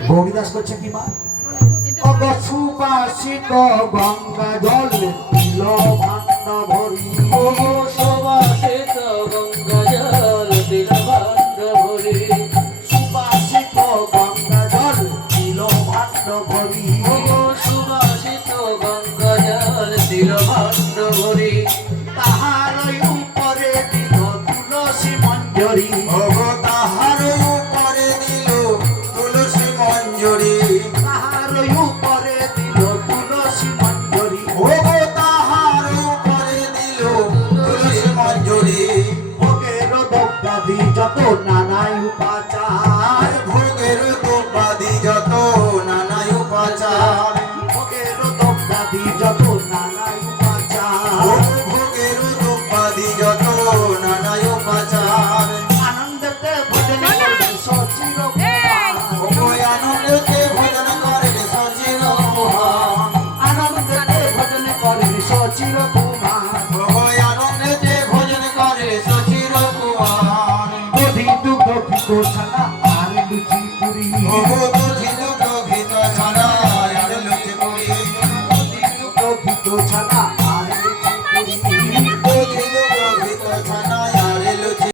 গৌরীদাস করছে কি মা সুবাসিত গঙ্গা জল দিল ভাণ্ড ভরি সুবাসিত গঙ্গা জল দিল ভাণ্ড ভরি সুবাসিত গঙ্গা জল দিল ভাণ্ড ভরি সুবাসিত গঙ্গা জল দিল ভাণ্ড ভরি তাহার উপরে দিল তুলসী মঞ্জরি তাহার উপরে দিল তুলসী মঞ্জরি তাহার উপরে দিল তুলসী মঞ্জরি তাহার উপরে দিল তুলসী মঞ্জরি ভোগের দ্রব্যাদি যত নানাই উপাচার ভোগের দ্রব্যাদি যত নানা উপাচার ভোগের দ্রব্যাদি যত নানাই উপাচার ভোগের দ্রব্যাদি যত নানা উপাচার আনন্দতে ভোজন করবে সচির আনন্দতে ভোজন করেন সচির মহান আনন্দতে ভোজন করবে সচির কুমার আনন্দতে ভোজন করে সচির কুমার দধি দুগ্ধ ঘিত ছানা আর লুচি পুরি